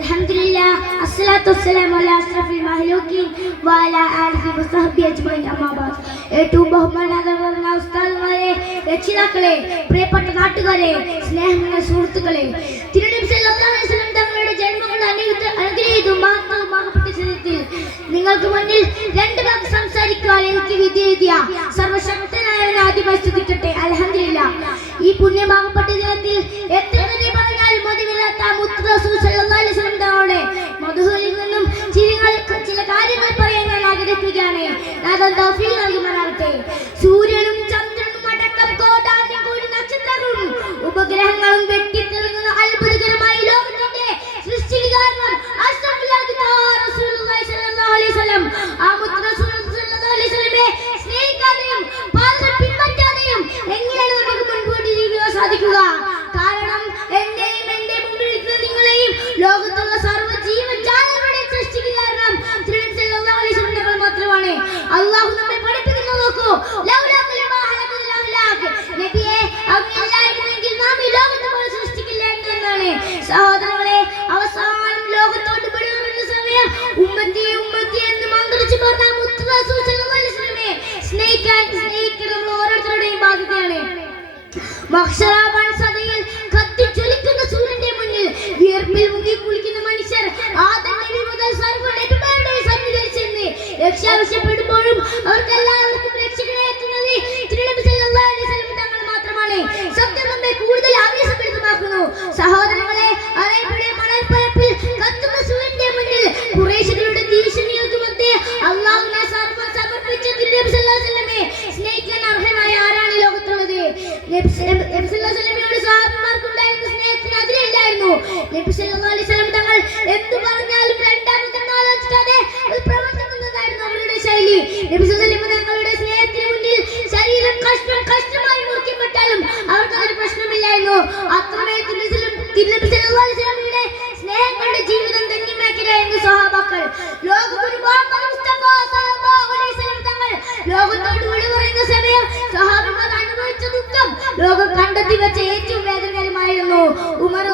الحمد لله الصلاة والسلام على أشرف المخلوقين وعلى آله وصحبه أجمعين أما بعد ഏറ്റവും ബഹുമാനാദരവുള്ള ഉസ്താദുമാരെ രക്ഷിതാക്കളെ പ്രിയപ്പെട്ട നാട്ടുകാരെ സ്നേഹമുള്ള സുഹൃത്തുക്കളെ തിരുനബി സല്ലല്ലാഹു അലൈഹി വസല്ലം തങ്ങളുടെ ജന്മം കൊണ്ട് അനുഗ്രഹിത അനുഗ്രഹീതവും മഹത്വവുമാകപ്പെട്ട ജീവിതത്തിൽ നിങ്ങൾക്ക് മുന്നിൽ രണ്ട് വാക്ക് സംസാരിക്കുവാൻ എനിക്ക് വിധി എഴുതിയ സർവശക്തനായവൻ ആദ്യമായി സ്തുതിക്കട്ടെ അൽഹംദുലില്ലാ ഈ പുണ്യമാകപ്പെട്ട ദിനത്തിൽ എത്ര തന്നെ പറഞ്ഞാലും മതിവില്ലാത്ത മുത്ത് ആഗ്രഹിക്കുകയാണ് നാഥൻ തൗഫീഖ് ഉമ്മത്തി ഉമ്മത്തി എന്ന് മന്ത്രിച്ചു പറഞ്ഞ സ്നേഹിക്കാൻ സ്നേഹിക്കണം ഓരോരുത്തരുടെയും ബാധ്യതയാണ്. മഹ്ശറാബാൻ എന്തു പറഞ്ഞാലും രണ്ടാം ആലോചിക്കാതെ പ്രവർത്തിക്കുന്നതായിരുന്നു അവരുടെ ശൈലി. തങ്ങളുടെ സ്നേഹത്തിന് മുന്നിൽ ശരീരം കഷ്ണം കഷ്ണമായി മുറിക്കപ്പെട്ടാലും അവർക്ക് അതൊരു പ്രശ്നമില്ലായിരുന്നു. അത്രമേൽ തിരുനബി തിരുനബി സല്ലല്ലാഹു അലൈഹി വസല്ലമയുടെ സ്നേഹം കൊണ്ട് ജീവിതം ധന്യമാക്കിയതായിരുന്നു സഹാബാക്കൾ ലോകം ഒരുപാട് തങ്ങൾ ലോകത്തോട് സമയം അനുഭവിച്ച ദുഃഖം ലോകം കണ്ടെത്തി വെച്ച ഏറ്റവും വേദനകരമായിരുന്നു. ഉമർ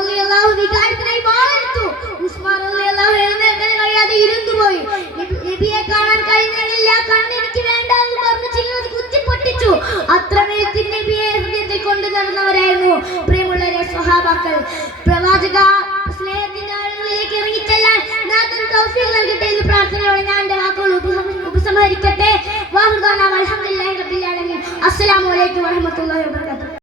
നടന്നവരായിരുന്നു. പ്രിയമുള്ള സ്വഹാബാക്കൾ പ്രവാചക സ്നേഹത്തിന്റെ ആളുകളിലേക്ക് ഇറങ്ങിച്ചെല്ലാൻ തൗഫീഖ് നൽകട്ടെ എന്ന് പ്രാർത്ഥനയോടെ ഞാൻ എന്റെ വാക്കുകൾ ഉപസം- ഉപസംഹരിക്കട്ടെ. വാഹുദാന അൽഹംദുലില്ലാഹി റബ്ബിൽ അസ്സലാമു അലൈക്കും വബറകാതുഹു.